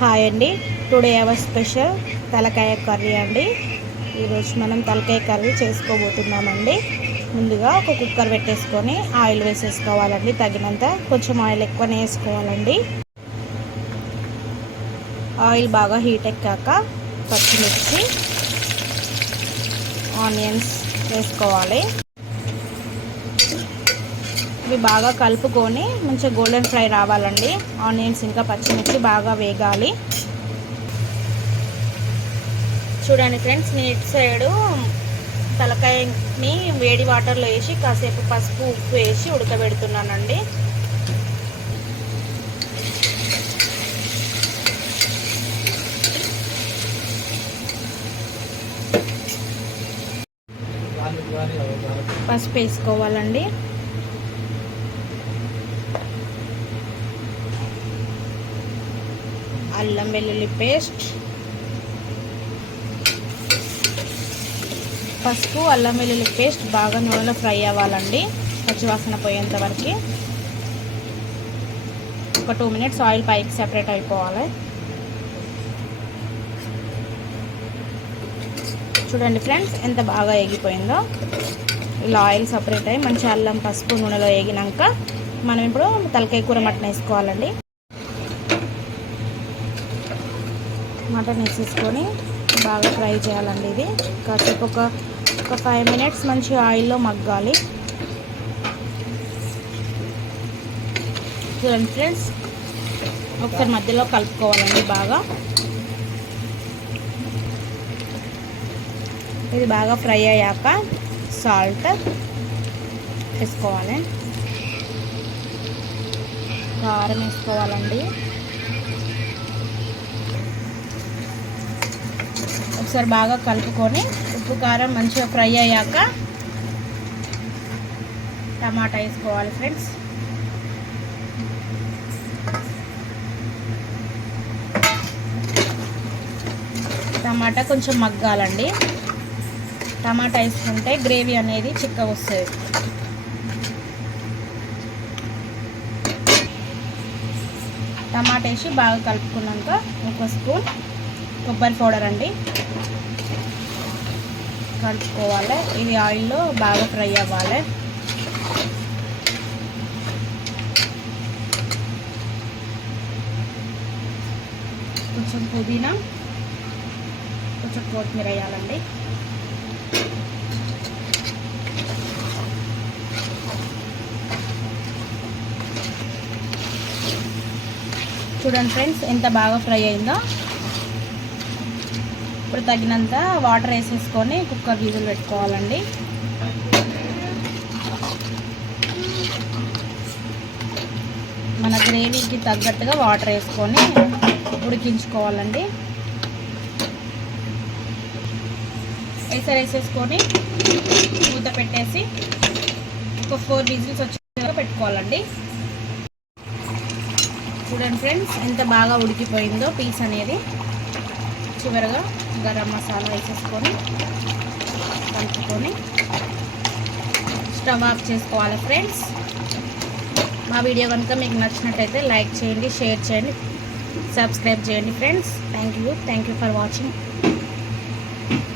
Hi అండి. Today our special తలకాయ curry అండి. ఈరోజు మనం తలకాయ కర్రీ చేసుకోబోతున్నామండి. ముందుగా ఒక కుక్కర్ పెట్టేసుకొని ఆయిల్ వేసేసుకోవాలండి. తగినంత కొంచెం ఆయిల్ ఎక్కువనే వేసుకోవాలండి. ఆయిల్ బాగా హీట్ ఎక్కాక పచ్చిమిర్చి, ఆనియన్స్ వేసుకోవాలి. ఇవి బాగా కలుపుకొని మంచిగా గోల్డెన్ ఫ్రై రావాలండి. ఆనియన్స్ ఇంకా పచ్చిమిర్చి బాగా వేగాలి. చూడండి ఫ్రెండ్స్, నేను ఇటు సైడు తలకాయని వేడి వాటర్లో వేసి కాసేపు పసుపు ఉప్పు వేసి ఉడకబెడుతున్నానండి. పసుపు వేసుకోవాలండి. అల్లం వెల్లుల్లి పేస్ట్, పసుపు అల్లం వెల్లుల్లి పేస్ట్ బాగా నూనెలో ఫ్రై అవ్వాలండి, పచ్చివాసన పోయేంత వరకు. ఒక 2 మినిట్స్ ఆయిల్ పైకి సెపరేట్ అయిపోవాలి. చూడండి ఫ్రెండ్స్, ఎంత బాగా ఎగిపోయిందో. ఇలా ఆయిల్ సపరేట్ అయ్యి మంచి అల్లం పసుపు నూనెలో వేగినాక మనం ఇప్పుడు తలకాయ కూర మటన్ వేసుకోవాలండి. మటన్ వేసేసుకొని బాగా ఫ్రై చేయాలండి. ఇది కాసేపు ఒక 5 మినిట్స్ మంచి ఆయిల్లో మగ్గాలి. చూడండి ఫ్రెండ్స్, ఒకసారి మధ్యలో కలుపుకోవాలండి బాగా. ఇది బాగా ఫ్రై అయ్యాక సాల్ట్ వేసుకోవాలి, కారం వేసుకోవాలండి. ఒకసారి బాగా కలుపుకొని ఉప్పు కారం మంచిగా ఫ్రై అయ్యాక టమాటా వేసుకోవాలి ఫ్రెండ్స్. టమాటా కొంచెం మగ్గాలండి. టమాటా వేసుకుంటే గ్రేవీ అనేది చిక్కగా వస్తుంది. టమాటా వేసి బాగా కలుపుకున్నాక ఒక స్పూన్ కొబ్బరి పౌడర్ అండి కలుపుకోవాలి. ఇది ఆయిల్లో బాగా ఫ్రై అవ్వాలి. కొంచెం పుదీనా, కొంచెం కొత్తిమీర వేయాలండి. చూడండి ఫ్రెండ్స్, ఎంత బాగా ఫ్రై అయిందో. ఇప్పుడు తగినంత వాటర్ వేసేసుకొని కుక్కర్ విజిల్ పెట్టుకోవాలండి. మన గ్రేవీకి తగ్గట్టుగా వాటర్ వేసుకొని ఉడికించుకోవాలండి. వేసేసుకొని మూత పెట్టేసి ఒక 4 విజిల్స్ వచ్చేలాగా పెట్టుకోవాలండి. చూడండి ఫ్రెండ్స్, ఎంత బాగా ఉడికిపోయిందో పీస్ అనేది. చివరగా గరం మసాలా వేసేసుకొని కలుపుకొని స్టవ్ ఆఫ్ చేసుకోవాలి ఫ్రెండ్స్. మా వీడియో కనుక మీకు నచ్చినట్టయితే లైక్ చేయండి, షేర్ చేయండి, సబ్స్క్రైబ్ చేయండి friends. Thank you for watching.